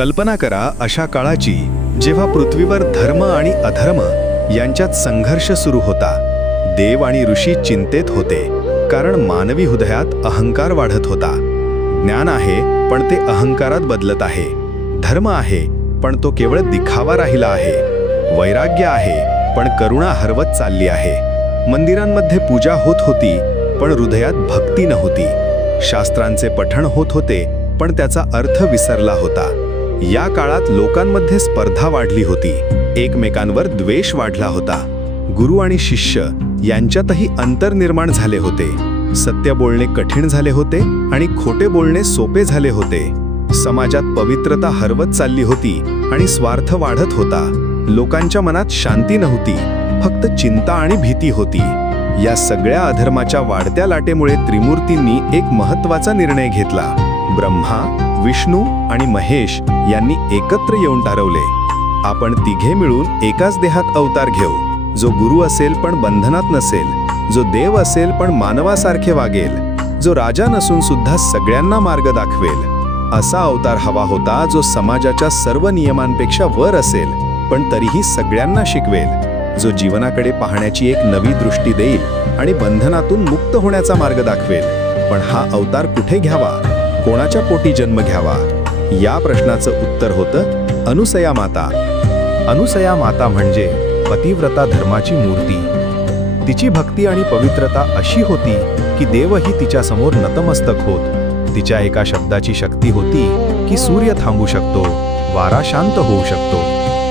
कल्पना करा अशा काळाची जेव्हा पृथ्वीवर धर्म आणि अधर्म यांच्यात संघर्ष सुरू होता. देव आणि ऋषी चिंतेत होते, कारण मानवी हृदयात अहंकार वाढत होता. ज्ञान आहे पण ते अहंकारात बदलत आहे. धर्म आहे पण तो केवळ दिखावा राहिला आहे. वैराग्य आहे पण करुणा हरवत चालली आहे. मंदिरांमध्ये पूजा होत होती पण हृदयात भक्ती नव्हती. शास्त्रांचे पठण होत होते पण त्याचा अर्थ विसरला होता. या काळात लोकांमध्ये स्पर्धा वाढली होती. एकमेकांवर द्वेष वाढला होता. गुरु आणि शिष्य यांच्यातही अंतर निर्माण झाले होते. सत्य बोलणे कठीण झाले होते आणि खोटे बोलणे सोपे झाले होते. समाजात पवित्रता हरवत चालली होती आणि स्वार्थ वाढत होता. लोकांच्या मनात शांती नव्हती, फक्त चिंता आणि भीती होती. या सगळ्या अधर्माच्या वाढत्या लाटेमुळे त्रिमूर्तींनी एक महत्त्वाचा निर्णय घेतला. ब्रह्मा, विष्णू आणि महेश यांनी एकत्र येऊन ठरवले, आपण तिघे मिळून एकाच देहात अवतार घेऊ. जो गुरु असेल पण बंधनात नसेल, जो देव असेल पण मानवासारखे वागेल, जो राजा नसून सुद्धा सगळ्यांना मार्ग दाखवेल. असा अवतार हवा होता जो समाजाच्या सर्व नियमांपेक्षा वर असेल पण तरीही सगळ्यांना शिकवेल. जो जीवनाकडे पाहण्याची एक नवी दृष्टी देईल आणि बंधनातून मुक्त होण्याचा मार्ग दाखवेल. पण हा अवतार कुठे घ्यावा, कोणाच्या पोटी जन्म घ्यावा, या प्रश्नाचं उत्तर होतं अनुसया माता. अनुसया माता म्हणजे पतिव्रता धर्माची मूर्ती. तिची भक्ती आणि पवित्रता अशी होती की देवही तिच्यासमोर नतमस्तक होत. तिच्या एका शब्दाची शक्ती होती की सूर्य थांबू शकतो, वारा शांत होऊ शकतो.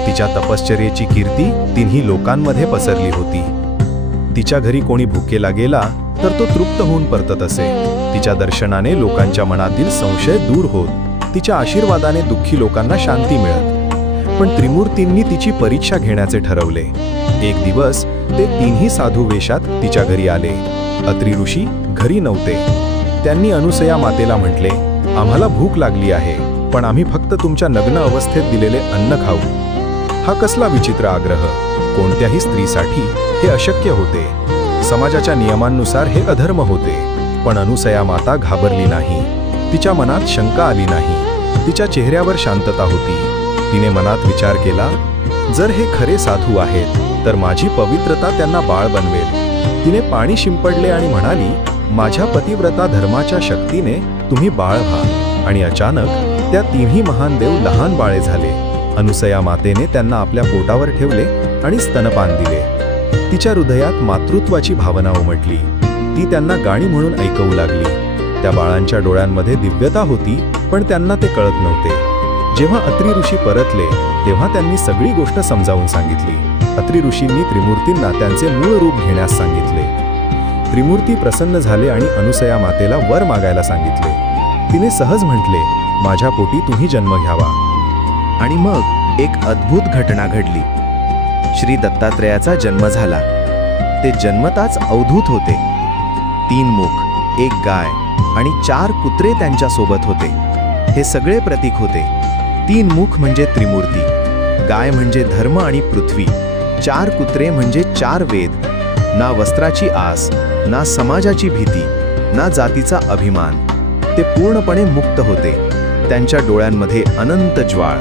तिच्या तपश्चर्येची कीर्ती तिन्ही लोकांमध्ये पसरली होती. तिच्या घरी कोणी भुकेला गेला तर तो तृप्त होऊन परतत असे. तिच्या दर्शनाने लोकांच्या मनातील संशय दूर होत. तिच्या आशीर्वादाने दुःखी लोकांना शांती मिळत. पण त्रिमूर्तींनी तिची परीक्षा घेण्याचे ठरवले. एक दिवस ते तिन्ही साधू वेशात तिच्या घरी आले. अत्री ऋषी घरी नव्हते. त्यांनी अनुसया मातेला म्हटले, आम्हाला भूक लागली आहे, पण आम्ही फक्त तुमच्या नग्न अवस्थेत दिलेले अन्न खाऊ. हा कसला विचित्र आग्रह. कोणत्याही स्त्रीसाठी हे अशक्य होते. समाजाच्या नियमांनुसार हे अधर्म होते. पण अनुसया माता घाबरली नाही. तिच्या मनात शंका आली नाही. तिच्या चेहऱ्यावर शांतता होती. तिने मनात विचार केला, जर हे खरे साधू आहेत तर माझी पवित्रता त्यांना बाळ बनवेल. तिने पाणी शिंपडले आणि म्हणाली, माझ्या पतिव्रता धर्माच्या शक्तीने तुम्ही बाळ व्हा. आणि अचानक त्या तिन्ही महान देव लहान बाळे झाले. अनुसया मातेने त्यांना आपल्या पोटावर ठेवले आणि स्तनपान दिले. तिच्या हृदयात मातृत्वाची भावना उमटली. ती त्यांना गाणी म्हणून ऐकवू लागली. त्या बाळांच्या डोळ्यांमध्ये दिव्यता होती, पण त्यांना ते कळत नव्हते. जेव्हा अत्री ऋषी परतले तेव्हा त्यांनी सगळी गोष्ट समजावून सांगितली. अत्री ऋषींनी त्रिमूर्तींना त्यांचे मूळ रूप घेण्यास सांगितले. त्रिमूर्ती प्रसन्न झाले आणि अनुसया मातेला वर मागायला सांगितले. तिने सहज म्हटले, माझ्या पोटी तुम्ही जन्म घ्यावा. आणि मग एक अद्भुत घटना घडली. श्री दत्तात्रेयाचा जन्म झाला. ते जन्मताच अवधूत होते. 3 मुख, 1 गाय आणि 4 कुत्रे त्यांच्या सोबत होते. हे सगळे प्रतीक होते. 3 मुख म्हणजे त्रिमूर्ती, गाय म्हणजे धर्म आणि पृथ्वी, 4 कुत्रे म्हणजे 4 वेद. ना वस्त्राची आस, ना समाजाची भीती, ना जातीचा अभिमान. ते पूर्णपणे मुक्त होते. त्यांच्या डोळ्यांमध्ये अनंत ज्वाळ.